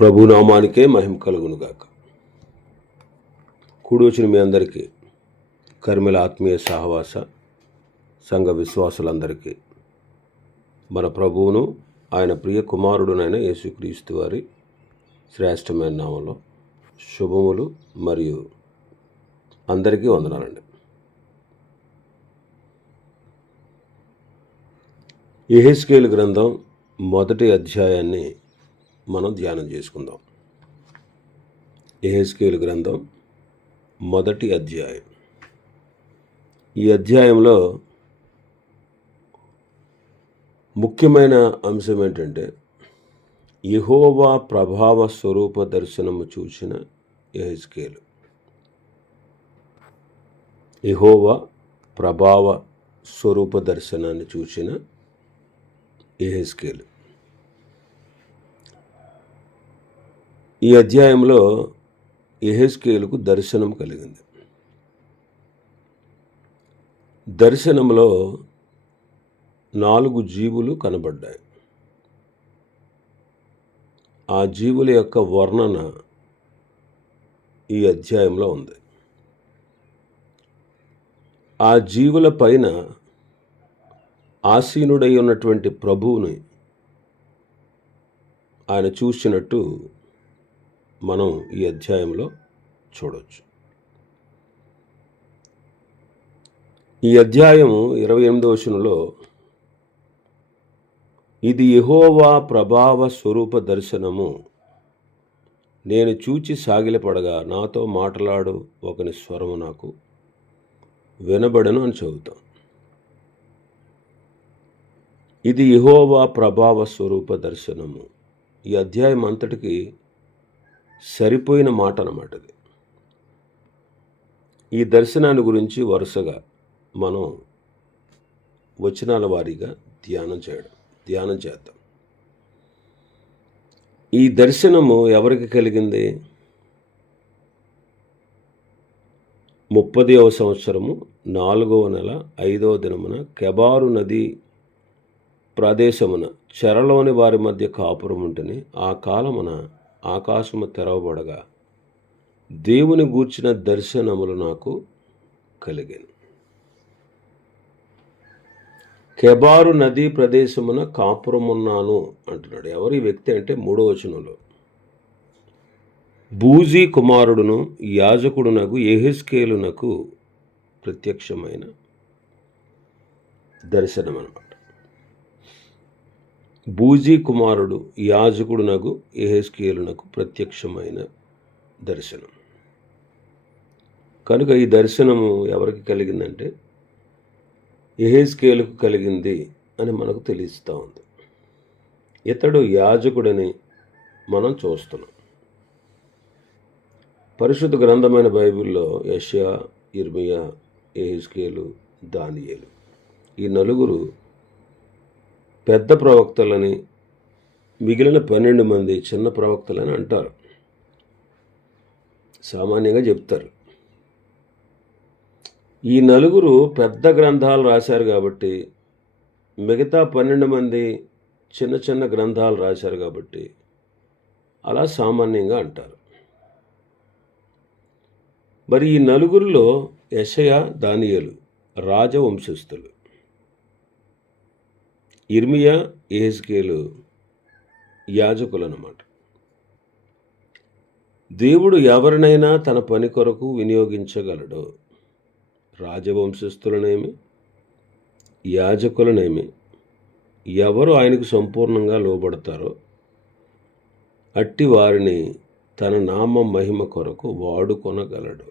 ప్రభునామానికే మహిమ కలుగునుగాక. కూడి వచ్చిన మీ అందరికీ కర్మల ఆత్మీయ సహవాస సంఘ విశ్వాసులందరికీ మన ప్రభువును ఆయన ప్రియ కుమారుడునైన యేసుక్రీస్తు వారి శ్రేష్టమైన నామంలో శుభములు మరియు అందరికీ వందనాలండి. యెహెజ్కేలు గ్రంథం మొదటి అధ్యాయాన్ని మనం ధ్యానం చేసుకుందాం. యెహెజ్కేలు గ్రంథం మొదటి అధ్యాయం. ఈ అధ్యాయంలో ముఖ్యమైన అంశం ఏంటంటే యెహోవా ప్రభావ స్వరూప దర్శనము చూసిన యెహెజ్కేలు. యెహోవా ప్రభావ స్వరూప దర్శనాన్ని చూసిన యెహెజ్కేలు. ఈ అధ్యాయంలో యెహెజ్కేలుకు దర్శనం కలిగింది. దర్శనంలో 4 జీవులు కనబడ్డాయి. ఆ జీవుల యొక్క వర్ణన ఈ అధ్యాయంలో ఉంది. ఆ జీవుల పైన ఆసీనుడై ఉన్నటువంటి ప్రభువుని ఆయన చూసినట్టు మనం ఈ అధ్యాయంలో చూడవచ్చు. ఈ అధ్యాయం 28వ వచనంలో ఇది యెహోవా ప్రభావ స్వరూప దర్శనము, నేను చూచి సాగిలపడగా నాతో మాట్లాడు ఒకని స్వరము నాకు వినబడను అని చదువుతాం. ఇది యెహోవా ప్రభావ స్వరూప దర్శనము. ఈ అధ్యాయం అంతటికి సరిపోయిన మాట అన్నమాట. ఈ దర్శనాన్ని గురించి వరుసగా మనం వచనాల వారీగా ధ్యానం చేద్దాం. ఈ దర్శనము ఎవరికి కలిగింది? 30వ సంవత్సరము 4వ నెల 5వ దినమున కెబారు నది ప్రదేశమున చెరలోని వారి మధ్య కాపురం ఉంటని ఆ కాలమున ఆకాశము తెరవబడగా దేవుని గూర్చిన దర్శనములు నాకు కలిగాను. కెబారు నదీ ప్రదేశమున కాపురమున్నాను అంటున్నాడు. ఎవరు ఈ వ్యక్తి అంటే 3వ వచనంలో బూజీ కుమారుడును యాజకుడునగు యెహెజ్కేలునకు ప్రత్యక్షమైన దర్శనం అన్నమాట. బూజీ కుమారుడు యాజకుడునగు యెహెజ్కేలునకు ప్రత్యక్షమైన దర్శనం. కనుక ఈ దర్శనము ఎవరికి కలిగిందంటే యెహెజ్కేలుకు కలిగింది అని మనకు తెలుస్తూ ఉంది. ఇతడు యాజకుడని మనం చూస్తున్నాం. పరిశుద్ధ గ్రంథమైన బైబిల్లో యెషయా, ఇర్మియా, యెహెజ్కేలు, దానియేలు ఈ 4 పెద్ద ప్రవక్తలని, మిగిలిన 12 మంది చిన్న ప్రవక్తలని అంటారు. సామాన్యంగా చెప్తారు. ఈ 4 పెద్ద గ్రంథాలు రాశారు కాబట్టి, మిగతా 12 మంది చిన్న చిన్న గ్రంథాలు రాశారు కాబట్టి అలా సామాన్యంగా అంటారు. మరి ఈ 4లో యెషయా, దానియేలు రాజవంశస్థులు. ఇర్మియా, యెహెజ్కేలు యాజకులు అన్నమాట. దేవుడు ఎవరినైనా తన పని కొరకు వినియోగించగలడు. రాజవంశస్థులనేమి, యాజకులనేమి, ఎవరు ఆయనకు సంపూర్ణంగా లోబడతారో అట్టి వారిని తన నామ మహిమ కొరకు వాడుకొనగలడు.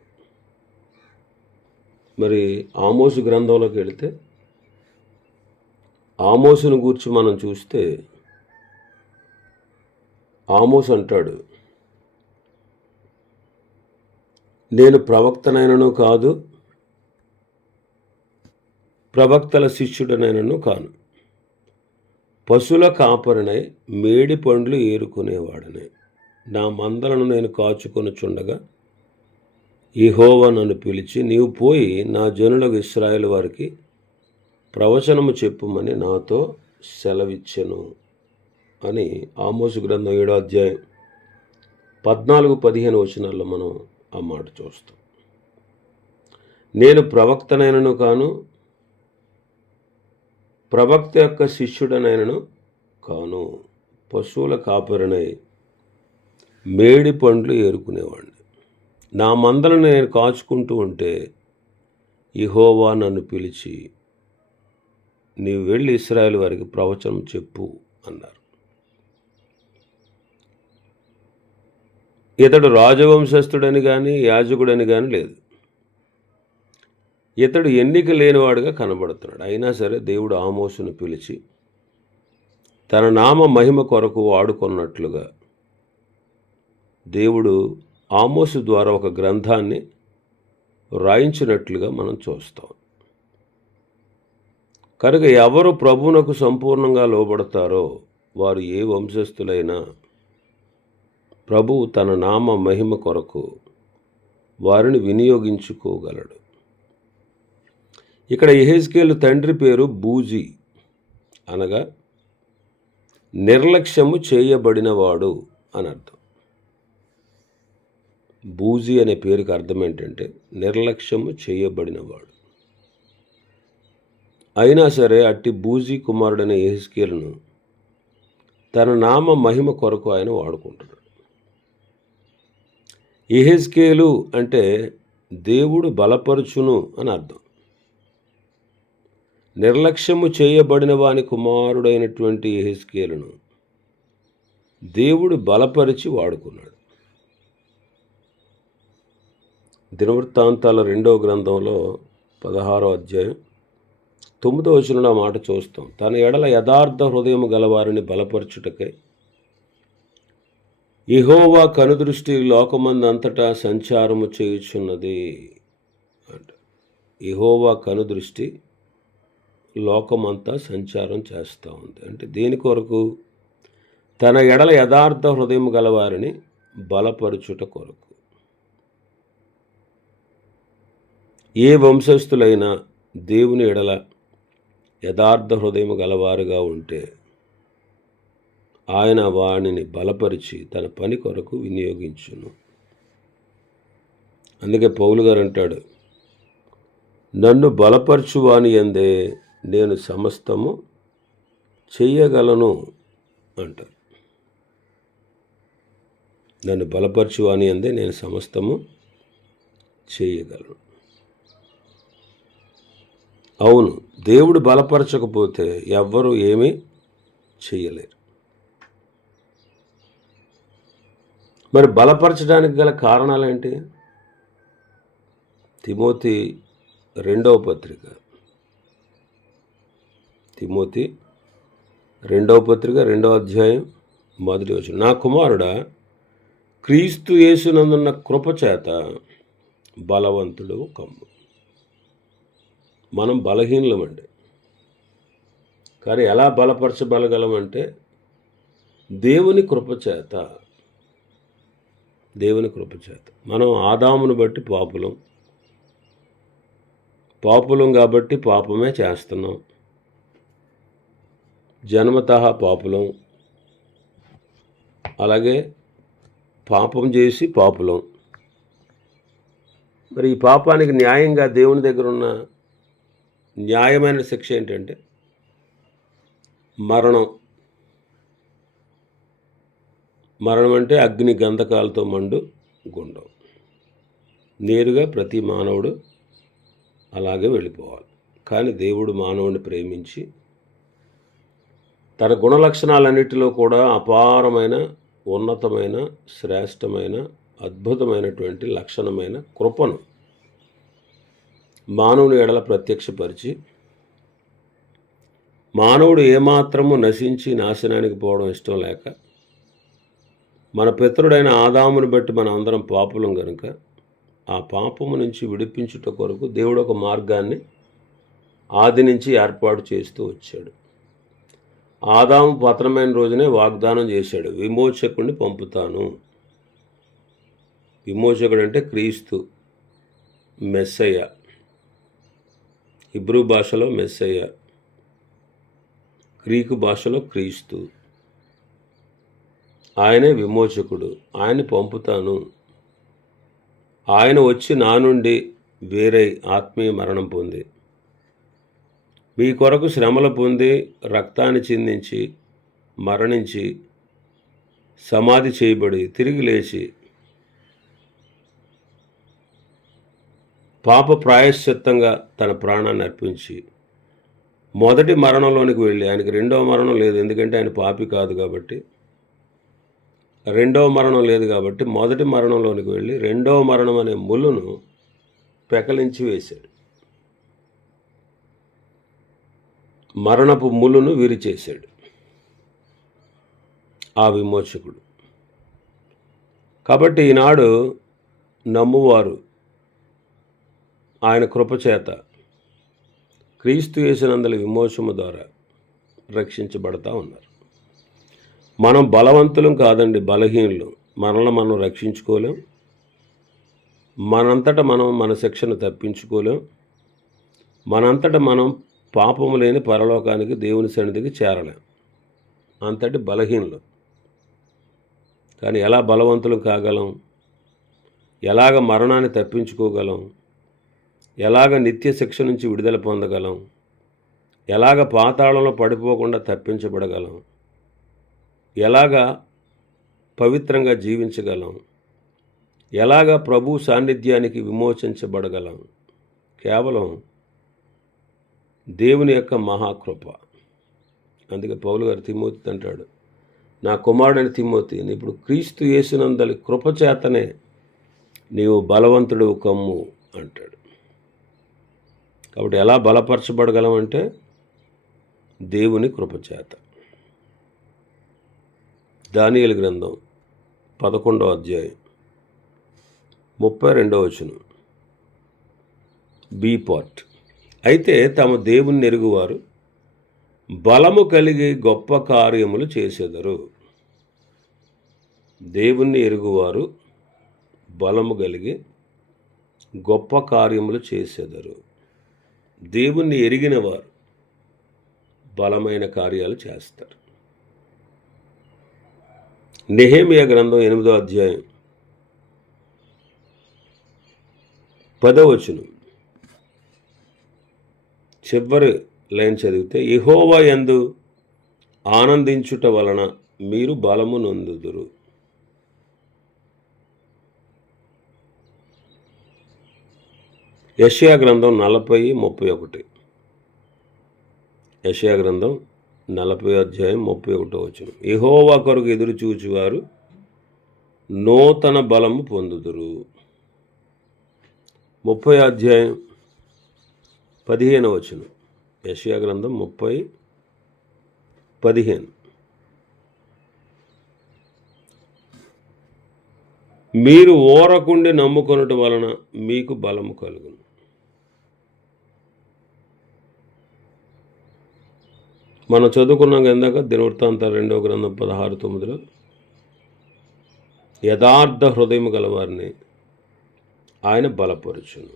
మరి ఆమోసు గ్రంథంలోకి వెళితే ఆమోసును గూర్చి మనం చూస్తే ఆమోసు అంటాడు, నేను ప్రవక్తనైనను కాదు, ప్రవక్తల శిష్యుడనైనను కాను, పశుల కాపరినై మేడి పండ్లు ఏరుకునేవాడనే, నా మందలను నేను కాచుకొనుచుండగా యెహోవా నన్ను పిలిచి నీవు పోయి నా జనులకు ఇశ్రాయేలు వారికి ప్రవచనము చెప్పుమని నాతో సెలవిచ్చెను అని ఆమోసు గ్రంథం 7వ అధ్యాయం 14-15 వచనాల్లో మనం ఆ మాట చూస్తాం. నేను ప్రవక్తనైనను కాను, ప్రవక్త యొక్క శిష్యుడనైనను కాను, పశువుల కాపరినై మేడి పండ్లు ఏరుకునేవాడిని. నా మందలను నేను కాచుకుంటూ ఉంటే యెహోవా నన్ను పిలిచి, నీవు వెళ్ళి ఇశ్రాయేలు వారికి ప్రవచనం చెప్పు అన్నారు. ఇతడు రాజవంశస్థుడని కానీ యాజకుడని కానీ లేదు. ఇతడు ఎన్నిక లేనివాడుగా కనబడుతున్నాడు. అయినా సరే దేవుడు ఆమోసును పిలిచి తన నామ మహిమ కొరకు వాడుకున్నట్లుగా దేవుడు ఆమోసు ద్వారా ఒక గ్రంథాన్ని రాయించినట్లుగా మనం చూస్తాం. కనుక ఎవరు ప్రభువునకు సంపూర్ణంగా లోబడతారో వారు ఏ వంశస్థులైనా ప్రభువు తన నామ మహిమ కొరకు వారిని వినియోగించుకోగలడు. ఇక్కడ యెహెజ్కేలు తండ్రి పేరు బూజీ, అనగా నిర్లక్ష్యము చేయబడినవాడు అని అర్థం. బూజీ అనే పేరుకి అర్థం ఏంటంటే నిర్లక్ష్యము చేయబడినవాడు. అయినా సరే అట్టి బూజీ కుమారుడైన యెహెజ్కేలును తన నామ మహిమ కొరకు ఆయన వాడుకుంటున్నాడు. యెహెజ్కేలు అంటే దేవుడు బలపరుచును అని అర్థం. నిర్లక్ష్యము చేయబడిన వాని కుమారుడైనటువంటి యెహెజ్కేలును దేవుడు బలపరిచి వాడుకున్నాడు. దినవృత్తాంతాల 2వ గ్రంథంలో 16వ అధ్యాయం 9వ వచనంలో మాట చూస్తాం. తన ఎడల యథార్థ హృదయము గలవారిని బలపరచుటకై యెహోవా కనుదృష్టి లోకమందంతటా సంచారము చేయుచున్నది అంట. యెహోవా కనుదృష్టి లోకమంతా సంచారం చేస్తూ ఉంది. అంటే దేని కొరకు? తన ఎడల యథార్థ హృదయం గలవారిని బలపరచుట కొరకు. ఏ వంశస్థులైనా దేవుని ఎడల యథార్థ హృదయం గలవారుగా ఉంటే ఆయన వాణిని బలపరిచి తన పని కొరకు వినియోగించును. అందుకే పౌలు గారు అంటాడు, నన్ను బలపరచువాని యందే నేను సమస్తము చెయ్యగలను అంటారు. నన్ను బలపరచువాని యందే నేను సమస్తము చేయగలను. అవును, దేవుడు బలపరచకపోతే ఎవ్వరూ ఏమీ చేయలేరు. మరి బలపరచడానికి గల కారణాలు ఏంటి? తిమోతి 2వ పత్రిక 2వ అధ్యాయం 1వ వచనం. నా కుమారుడా, క్రీస్తు యేసునందున్న కృపచేత బలవంతుడు కమ్ము. మనం బలహీనులమండి, కానీ ఎలా బలపరచబలగలమంటే దేవుని కృపచేత. మనం ఆదామును బట్టి పాపులం కాబట్టి పాపమే చేస్తున్నాం. జన్మతః పాపులం, అలాగే పాపం చేసి పాపులం. మరి ఈ పాపానికి న్యాయంగా దేవుని దగ్గర ఉన్న న్యాయమైన శిక్ష ఏంటంటే మరణం. మరణం అంటే అగ్ని గంధకాలతో మండు గుండం. నేరుగా ప్రతి మానవుడు అలాగే వెళ్ళిపోవాలి. కానీ దేవుడు మానవుడిని ప్రేమించి తన గుణలక్షణాలన్నిటిలో కూడా అపారమైన, ఉన్నతమైన, శ్రేష్టమైన, అద్భుతమైనటువంటి లక్షణమైన కృపను మానవుని ఎడల ప్రత్యక్షపరిచి మానవుడు ఏమాత్రము నశించి నాశనానికి పోవడం ఇష్టం లేక మన పితరుడైన ఆదాముని బట్టి మన అందరం పాపులం కనుక ఆ పాపము నుంచి విడిపించుట కొరకు దేవుడు ఒక మార్గాన్ని ఆది నుంచి ఏర్పాటు చేస్తూ వచ్చాడు. ఆదాము పతనమైన రోజునే వాగ్దానం చేశాడు, విమోచకుడిని పంపుతాను. విమోచకుడు అంటే క్రీస్తు, మెస్సయ్య. హిబ్రూ భాషలో మెస్సయ్య, గ్రీకు భాషలో క్రీస్తు. ఆయనే విమోచకుడు, ఆయన్ని పంపుతాను, ఆయన వచ్చి నా నుండి వేరై ఆత్మీయ మరణం పొంది మీ కొరకు శ్రమలు పొంది రక్తాన్ని చిందించి మరణించి సమాధి చేయబడి తిరిగి లేచి పాప ప్రాయశ్చిత్తంగా తన ప్రాణాన్ని అర్పించి మొదటి మరణంలోనికి వెళ్ళి, ఆయనకి రెండవ మరణం లేదు ఎందుకంటే ఆయన పాపి కాదు కాబట్టి, రెండవ మరణం లేదు కాబట్టి మొదటి మరణంలోనికి వెళ్ళి రెండవ మరణం అనే ముళ్ళును పెకలించి వేశాడు, మరణపు ముళ్ళును విరిచేశాడు ఆ విమోచకుడు. కాబట్టి ఈనాడు నమ్మువారు ఆయన కృపచేత క్రీస్తు యేసునందలి విమోచము ద్వారా రక్షించబడతా ఉన్నారు. మనం బలవంతులం కాదండి, బలహీనులు. మనల్ని మనం రక్షించుకోలేం, మనంతట మనం మన శిక్షను తప్పించుకోలేం, మనంతట మనం పాపము లేని పరలోకానికి దేవుని సన్నిధికి చేరలేం, అంతటి బలహీనులు. కానీ ఎలా బలవంతులం కాగలం? ఎలాగ మరణాన్ని తప్పించుకోగలం? ఎలాగ నిత్య శిక్ష నుంచి విడుదల పొందగలం? ఎలాగ పాతాళంలో పడిపోకుండా తప్పించబడగలం? ఎలాగ పవిత్రంగా జీవించగలం? ఎలాగ ప్రభు సాన్నిధ్యానికి విమోచించబడగలం? కేవలం దేవుని యొక్క మహాకృప. అందుకే పౌలు గారు తిమోతి అంటాడు, నా కుమారుడైన తిమోతి, ఇప్పుడు క్రీస్తు యేసునందలి కృపచేతనే నీవు బలవంతుడు కమ్ము అంటాడు. కాబట్టి ఎలా బలపరచబడగలం అంటే దేవుని కృపచేత. దానియేలు గ్రంథం 11వ అధ్యాయం 32వ వచనం బి పార్ట్. అయితే తమ దేవుని ఎరుగువారు బలము కలిగి గొప్ప కార్యములు చేసెదరు. దేవుణ్ణి ఎరుగువారు బలము కలిగి గొప్ప కార్యములు చేసెదరు. దేవుణ్ణి ఎరిగిన వారు బలమైన కార్యాలు చేస్తారు. నెహెమీయా గ్రంథం 8వ అధ్యాయం 10వ వచనం చివరి లైన్ చదివితే, యెహోవా యందు ఆనందించుట వలన మీరు బలము నొందుదురు. యెషయా గ్రంథం 40:31. యెషయా గ్రంథం 40 అధ్యాయం 31వ వచనం, యెహోవా కొరకు ఎదురు చూచువారు నూతన బలము పొందుదురు. 30 అధ్యాయం 15వ వచనం, యెషయా గ్రంథం 30:15, మీరు ఓరకుండి నమ్ముకొనుట వలన మీకు బలము కలుగును. మనం చదువుకున్నాం ఇందాక దినవృత్తాంతాలు 2వ గ్రంథం 16:9, యథార్థ హృదయము గలవారిని ఆయన బలపరుచును.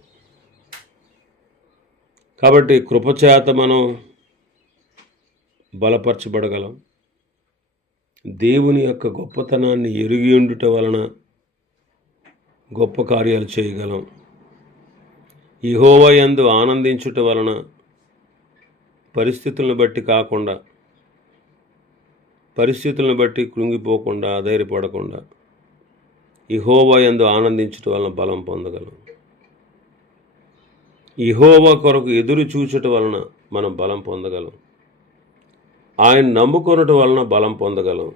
కాబట్టి కృపచేత మనం బలపరచబడగలం. దేవుని యొక్క గొప్పతనాన్ని ఎరిగి ఉండుట వలన గొప్ప కార్యాలు చేయగలం. యెహోవా యందు ఆనందించుట వలన పరిస్థితులను బట్టి కాకుండా, పరిస్థితులను బట్టి కృంగిపోకుండా, అధైర్యపడకుండా యెహోవా యందు ఆనందించుట వలన బలం పొందగలం. యెహోవా కొరకు ఎదురు చూచుట వలన మనం బలం పొందగలం. ఆయన నమ్ముకొనుట వలన బలం పొందగలం.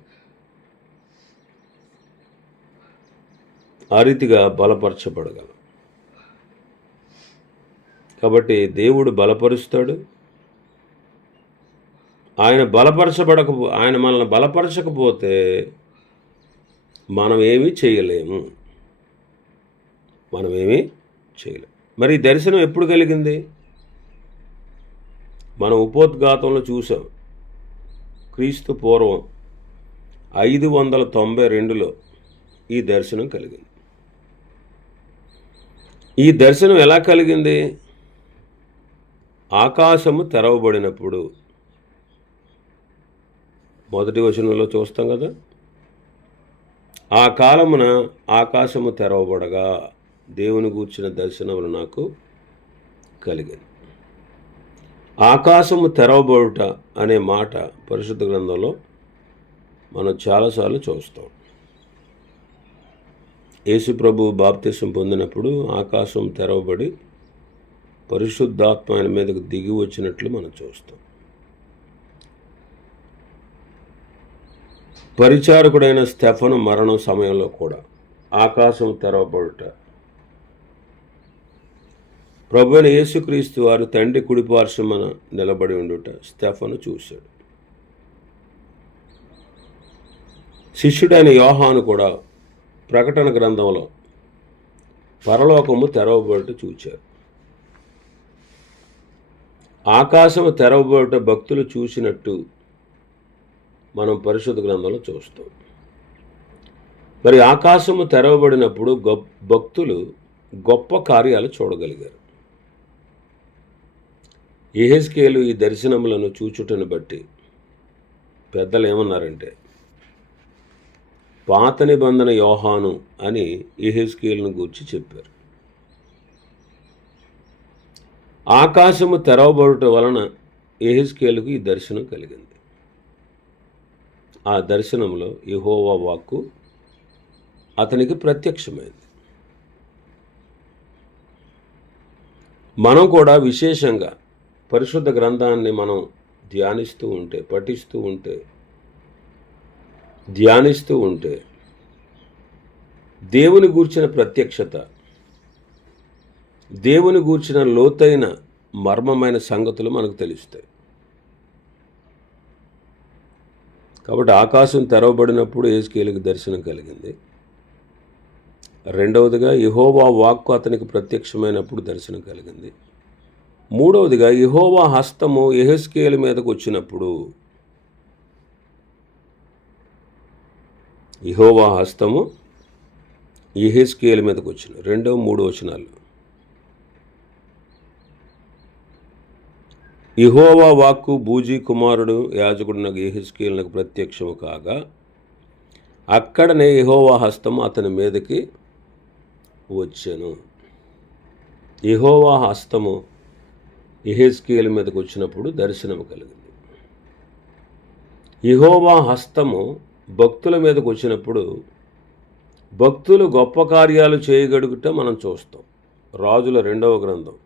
ఆ రీతిగా బలపరచబడగలం. కాబట్టి దేవుడు బలపరుస్తాడు. ఆయన మనల్ని బలపరచకపోతే మనం ఏమీ చేయలేము. మరి ఈ దర్శనం ఎప్పుడు కలిగింది? మనం ఉపోద్ఘాతంలో చూసాం. క్రీస్తు పూర్వం 592లో ఈ దర్శనం కలిగింది. ఈ దర్శనం ఎలా కలిగింది? ఆకాశము తెరవబడినప్పుడు, మొదటి వచనంలో చూస్తాం కదా, ఆ కాలమున ఆకాశము తెరవబడగా దేవుని గూర్చిన దర్శనములు నాకు కలిగింది. ఆకాశము తెరవబడుట అనే మాట పరిశుద్ధ గ్రంథంలో మనం చాలాసార్లు చూస్తాం. యేసు ప్రభు బాప్తిసం పొందినప్పుడు ఆకాశం తెరవబడి పరిశుద్ధాత్మ ఆయన మీదకు దిగి వచ్చినట్లు మనం చూస్తాం. పరిచారకుడైన స్టెఫను మరణం సమయంలో కూడా ఆకాశం తెరవబడుట, ప్రభువైన యేసుక్రీస్తు వారు తండ్రి కుడిపార్శ్వమున నిలబడి ఉండుట స్టెఫను చూశాడు. శిష్యుడైన యోహాను కూడా ప్రకటన గ్రంథంలో పరలోకము తెరవబడుట చూచారు. ఆకాశము తెరవబడుట భక్తులు చూసినట్టు మనం పరిశుద్ధ గ్రంథంలో చూస్తాం. మరి ఆకాశము తెరవబడినప్పుడు భక్తులు గొప్ప కార్యాలు చూడగలిగారు. యెహెజ్కేలు ఈ దర్శనములను చూచుటను బట్టి పెద్దలు ఏమన్నారంటే, పాత నిబంధన యోహాను అని యెహెజ్కేలును గూర్చి చెప్పారు. ఆకాశము తెరవబడుట వలన యెహెజ్కేలుకు ఈ దర్శనం కలిగింది. ఆ దర్శనంలో యెహోవా వాక్కు అతనికి ప్రత్యక్షమైంది. మనం కూడా విశేషంగా పరిశుద్ధ గ్రంథాన్ని మనం ధ్యానిస్తూ ఉంటే, పఠిస్తూ ఉంటే, ధ్యానిస్తూ ఉంటే దేవుని గూర్చిన ప్రత్యక్షత, దేవుని గూర్చిన లోతైన మర్మమైన సంగతులు మనకు తెలుస్తాయి. కాబట్టి ఆకాశం తెరవబడినప్పుడు యెహెజ్కేలుకు దర్శనం కలిగింది. రెండవదిగా యెహోవా వాక్కు అతనికి ప్రత్యక్షమైనప్పుడు దర్శనం కలిగింది. మూడవదిగా యెహోవా హస్తము యెహెజ్కేలు మీదకు వచ్చినప్పుడు, యెహోవా హస్తము యెహెజ్కేలు మీదకు వచ్చిన 2, 3 వచనాలు. యెహోవా వాక్కు బూజీ కుమారుడు యాజకుడునకు యెహెజ్కేలునకు ప్రత్యక్షము కాగా అక్కడనే యెహోవా హస్తము అతని మీదకి వచ్చెను. యెహోవా హస్తము యెహెజ్కేలు మీదకి వచ్చినప్పుడు దర్శనము కలిగింది. యెహోవా హస్తము భక్తుల మీదకు వచ్చినప్పుడు భక్తులు గొప్ప కార్యాలు చేయగలుగుట మనం చూస్తాం. రాజుల 2వ గ్రంథం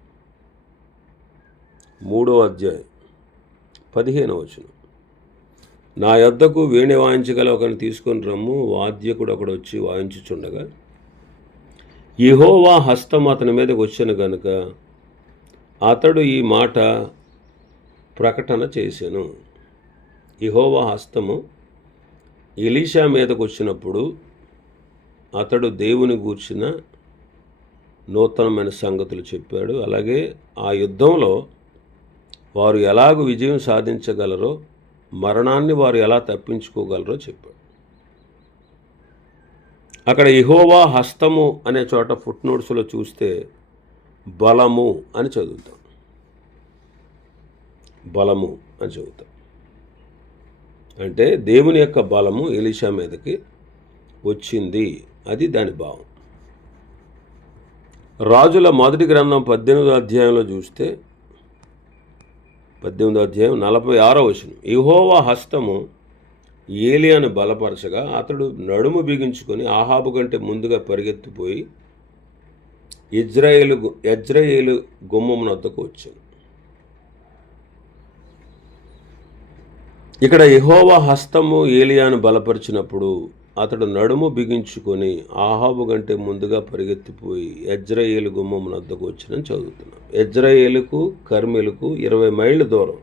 3వ అధ్యాయం 15వ వచనం. నా యొద్దకు వీణ వాయించగల ఒకరిని తీసుకొని రమ్ము, వాద్యకుడు ఒకడు వచ్చి వాయించుచుండగా యెహోవా హస్తం అతని మీదకి వచ్చాను గనుక అతడు ఈ మాట ప్రకటన చేశాను. యెహోవా హస్తము ఎలీషా మీదకు వచ్చినప్పుడు అతడు దేవుని గూర్చిన నూతనమైన సంగతులు చెప్పాడు. అలాగే ఆ యుద్ధంలో వారు ఎలాగ విజయం సాధించగలరో, మరణాన్ని వారు ఎలా తప్పించుకోగలరో చెప్పాడు. అక్కడ యెహోవా హస్తము అనే చోట ఫుట్నోట్స్లో చూస్తే బలము అని చదువుతాం. బలము అని చదువుతాం. అంటే దేవుని యొక్క బలము ఎలీషా మీదకి వచ్చింది, అది దాని భావం. రాజుల మొదటి గ్రంథం 18వ అధ్యాయంలో చూస్తే 18వ అధ్యాయం 46వ వచనం. యెహోవా హస్తము ఏలియాను బలపరచగా అతడు నడుము బిగించుకొని ఆహాబు కంటే ముందుగా పరిగెత్తిపోయి యెజ్రెయేలు గుమ్మమునొద్దకు వచ్చాను. ఇక్కడ యెహోవా హస్తము ఏలియాను బలపరిచినప్పుడు అతడు నడుము బిగించుకొని ఆహాబు కంటే ముందుగా పరిగెత్తిపోయి యెజ్రెయేలు గుమ్మమునొద్దకు వచ్చానని చదువుతున్నాం. యెజ్రెయేలుకు కర్మెలుకు 20 మైళ్ళ దూరం.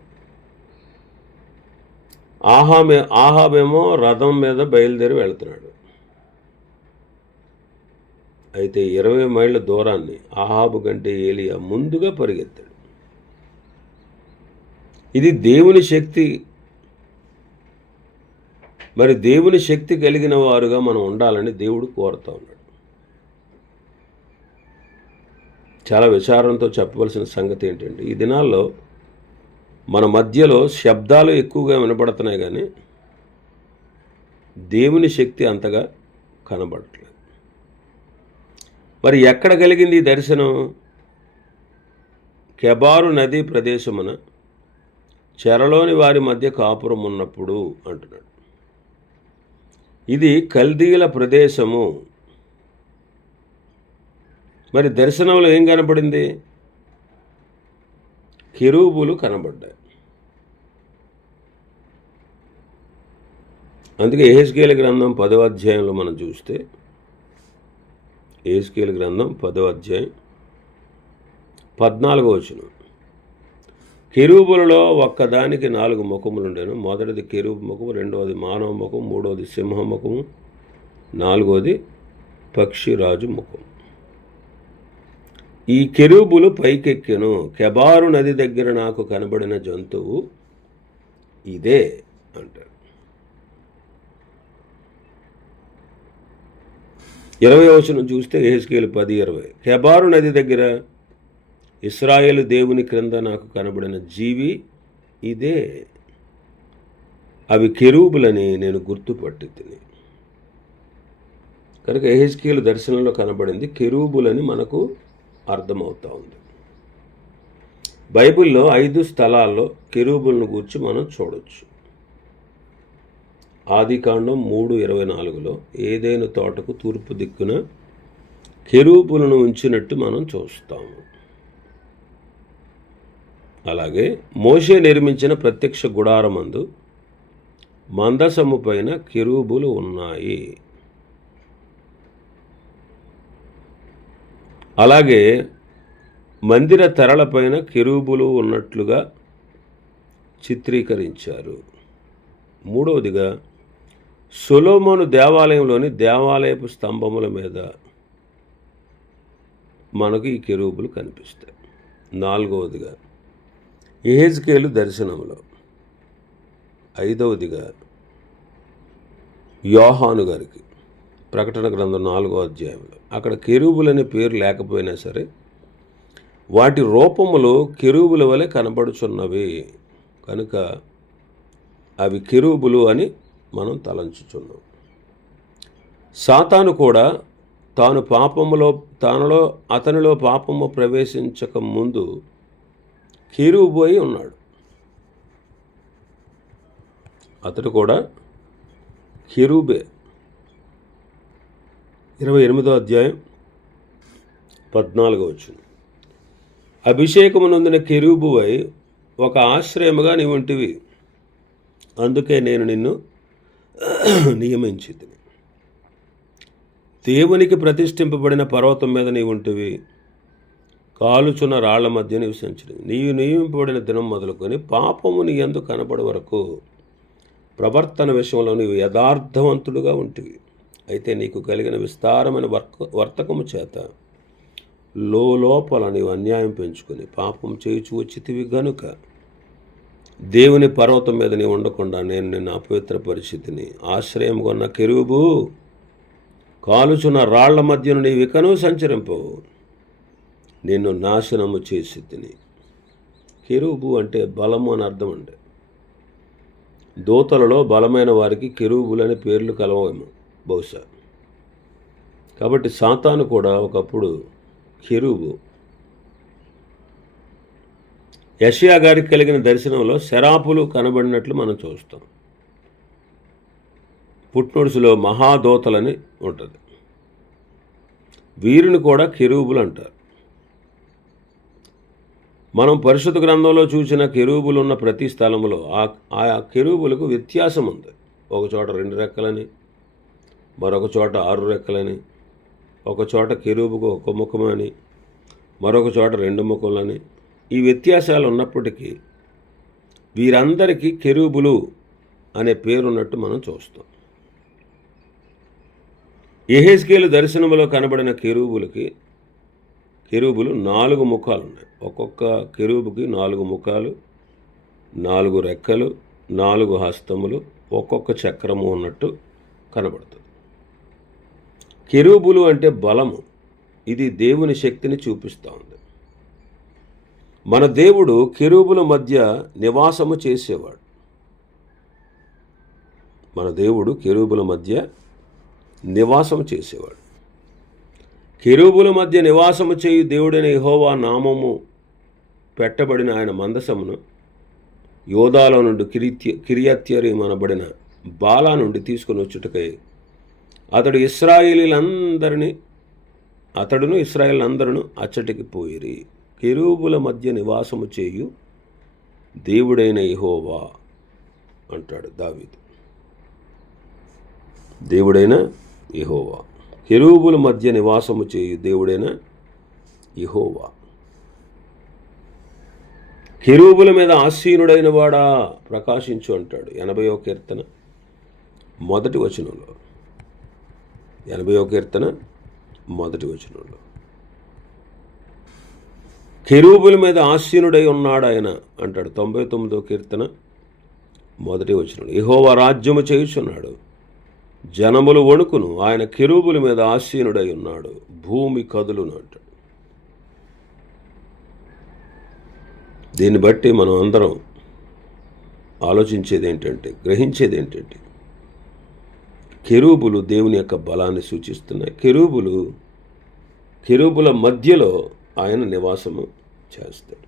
ఆహాబేమో రథం మీద బయలుదేరి వెళ్తున్నాడు. అయితే 20 మైళ్ళ దూరాన్ని ఆహాబు కంటే ఏలియా ముందుగా పరిగెత్తాడు. ఇది దేవుని శక్తి. మరి దేవుని శక్తి కలిగిన వారుగా మనం ఉండాలని దేవుడు కోరుతూ ఉన్నాడు. చాలా విచారంతో చెప్పవలసిన సంగతి ఏంటంటే, ఈ దినాల్లో మన మధ్యలో శబ్దాలు ఎక్కువగా వినపడుతున్నాయి, కానీ దేవుని శక్తి అంతగా కనబడట్లేదు. మరి ఎక్కడ కలిగింది ఈ దర్శనం? కెబారు నదీ ప్రదేశమున చెరలోని వారి మధ్య కాపురం ఉన్నప్పుడు అంటున్నాడు. ఇది కల్దీల ప్రదేశము. మరి దర్శనంలో ఏం కనబడింది? కెరూబులు కనబడ్డాయి. అందుకే యెహెజ్కేలు గ్రంథం 10వ అధ్యాయంలో మనం చూస్తే, యెహెజ్కేలు గ్రంథం 10వ అధ్యాయం 14వ వచనం, కెరూబులలో ఒక్కదానికి 4 ముఖములుండెను. మొదటిది కెరూబు ముఖము, రెండవది మానవ ముఖము, మూడవది సింహ ముఖము, నాలుగవది పక్షిరాజు ముఖం. ఈ కెరూబులు పైకెక్కెను. కెబారు నది దగ్గర నాకు కనబడిన జంతువు ఇదే అంటారు. 20వ వచనం చూస్తే యెహెజ్కేలు 10:20, కెబారు నది దగ్గర ఇశ్రాయేలు దేవుని క్రింద నాకు కనబడిన జీవి ఇదే. అవి కెరూబులని నేను గుర్తుపట్టి తిని. కనుక యెహెజ్కేలు దర్శనంలో కనబడింది కెరూబులని మనకు అర్థమవుతా ఉంది. బైబిల్లో 5 స్థలాల్లో కెరూబులను గూర్చి మనం చూడొచ్చు. ఆదికాండం 3:24లో ఏదైను తోటకు తూర్పు దిక్కున కెరూబులను ఉంచినట్టు మనం చూస్తాము. అలాగే మోషే నిర్మించిన ప్రత్యక్ష గుడారమందు మందసము పైన కెరూబులు ఉన్నాయి. అలాగే మందిర తెరలపైన కెరూబులు ఉన్నట్లుగా చిత్రీకరించారు. మూడవదిగా సొలొమోను దేవాలయంలోని దేవాలయపు స్తంభముల మీద మనకు ఈ కెరూబులు కనిపిస్తాయి. నాలుగవదిగా యెహెజ్కేలు దర్శనంలో. ఐదవదిగా యోహాను గారికి ప్రకటన గ్రంథం 4వ అధ్యాయంలో అక్కడ కెరూబులు అనే పేరు లేకపోయినా సరే వాటి రూపములు కెరూబుల వలె కనబడుచున్నవి కనుక అవి కెరూబులు అని మనం తలంచుచున్నాం. సాతాను కూడా అతనిలో పాపము ప్రవేశించక ముందు కెరూబు అయి ఉన్నాడు. అతడు కూడా కెరూబే. 28వ అధ్యాయం 14వ వచనం, అభిషేకము నొందిన కెరూబువై ఒక ఆశ్రయముగా నీ ఉంటివి, అందుకే నేను నిన్ను నియమించితిని. దేవునికి ప్రతిష్ఠింపబడిన పర్వతం మీద నీ ఉంటివి, కాలుచున్న రాళ్ల మధ్య నివసించినవి. నీవు నియమింపబడిన దినం మొదలుకొని పాపము నీ యందు కనబడే వరకు ప్రవర్తన విషయంలో నీవు యథార్థవంతుడుగా ఉంటివి. అయితే నీకు కలిగిన విస్తారమైన వర్తకము చేత లోపల నీవు అన్యాయం పెంచుకొని పాపం చేయుచు వచ్చితివి గనుక దేవుని పర్వతం మీద నీవు ఉండకుండా నేను నిన్ను అపవిత్ర పరిస్థితిని ఆశ్రయం కొన్న కెరూబు, కాలుచున్న రాళ్ల మధ్యను నీవు ఇకను సంచరింపవు, నిన్ను నాశనము చేసి తిని. కెరూబు అంటే బలము అని అర్థం అండి. దూతలలో బలమైన వారికి కెరూబులని పేర్లు కలవేమో బహుశా. కాబట్టి సాతాను కూడా ఒకప్పుడు కెరూబు. యెషయా గారికి కలిగిన దర్శనంలో శరాపులు కనబడినట్లు మనం చూస్తాం. పుట్నోడ్సులో మహాదూతలని ఉంటుంది. వీరిని కూడా కెరూబులు అంటారు. మనం పరిశుద్ధ గ్రంథంలో చూసిన కెరూబులు ఉన్న ప్రతి స్థలంలో ఆ కెరూబులకు వ్యత్యాసం ఉంది. ఒక చోట 2 రెక్కలని, మరొక చోట 6 రెక్కలని, ఒక చోట కెరూబుకు 1 ముఖమని, మరొక చోట 2 ముఖములని. ఈ వ్యత్యాసాలు ఉన్నప్పటికీ వీరందరికీ కెరూబులు అనే పేరున్నట్టు మనం చూస్తాం. యెహెజ్కేలు దర్శనములో కనబడిన కెరూబులు 4 ముఖాలు ఉన్నాయి. ఒక్కొక్క కెరూబుకి 4 ముఖాలు, 4 రెక్కలు, 4 హస్తములు, ఒక్కొక్క చక్రము ఉన్నట్టు కనబడుతుంది. కెరూబులు అంటే బలము. ఇది దేవుని శక్తిని చూపిస్తూ ఉంది. మన దేవుడు కెరూబుల మధ్య నివాసము చేసేవాడు. మన దేవుడు కెరూబుల మధ్య నివాసము చేసేవాడు. కెరూబుల మధ్య నివాసము చేయు దేవుడైన యెహోవా నామము పెట్టబడిన ఆయన మందసమును యోదాలో నుండి కిరియత్యరీం అనబడిన బాలా నుండి తీసుకుని వచ్చుటకై అతడును ఇశ్రాయేలులందరూ అచ్చటికి పోయిరి. కెరూబుల మధ్య నివాసము చేయు దేవుడైన యెహోవా అంటాడు దావీదు. దేవుడైన యెహోవా, కెరూబుల మధ్య నివాసము చేయు దేవుడైన యెహోవా. కెరూబుల మీద ఆసీనుడైన వాడా ప్రకాశించు అంటాడు 80వ కీర్తన మొదటి వచనంలో. 80వ కీర్తన మొదటి వచనంలో కెరూబుల మీద ఆసీనుడై ఉన్నాడు ఆయన అంటాడు 99వ కీర్తన మొదటి వచనంలో. యెహోవా రాజ్యము చేయుచున్నాడు, జనములు వణుకును, ఆయన కెరూబుల మీద ఆసీనుడై ఉన్నాడు, భూమి కదులును అంటాడు. దీన్ని బట్టి మనం అందరం ఆలోచించేది ఏంటంటే, గ్రహించేది ఏంటంటే, కెరూబులు దేవుని యొక్క బలాన్ని సూచిస్తున్నాయి. కెరూబుల మధ్యలో ఆయన నివాసము చేస్తాడు.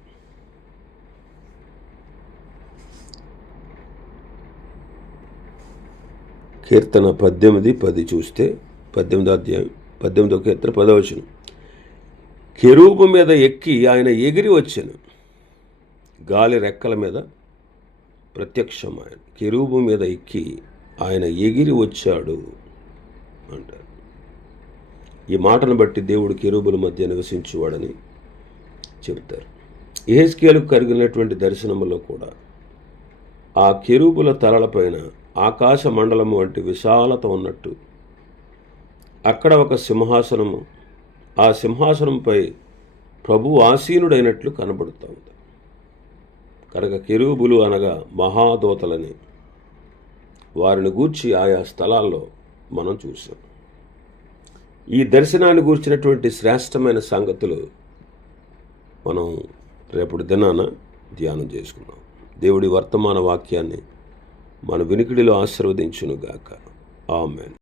కీర్తన 18:10 చూస్తే 18వ అధ్యాయం 18వ కీర్తన 10వ వచనం. కెరూబు మీద ఎక్కి ఆయన ఎగిరి వచ్చాను, గాలి రెక్కల మీద ప్రత్యక్షమాయను. కెరూబు మీద ఎక్కి ఆయన ఎగిరి వచ్చాడు అంటారు. ఈ మాటను బట్టి దేవుడు కెరూబుల మధ్య నివసించేవాడని చెబుతారు. యెహెజ్కేలుకు కలిగినటువంటి దర్శనములో కూడా ఆ కెరూబుల తలలపైన ఆకాశ మండలము వంటి విశాలత ఉన్నట్టు అక్కడ ఒక సింహాసనము, ఆ సింహాసనంపై ప్రభువు ఆసీనుడైనట్లు కనబడుతూ ఉంది. కనుక కెరూబులు అనగా మహాదూతలని వారిని గూర్చి ఆయా స్థలాల్లో మనం చూసాం. ఈ దర్శనాన్ని గూర్చినటువంటి శ్రేష్టమైన సంగతులు మనం రేపటి దినాన ధ్యానం చేసుకున్నాం. దేవుడి వర్తమాన వాక్యాన్ని మన వినికిడిలో ఆశీర్వదించునుగాక. ఆమేన్.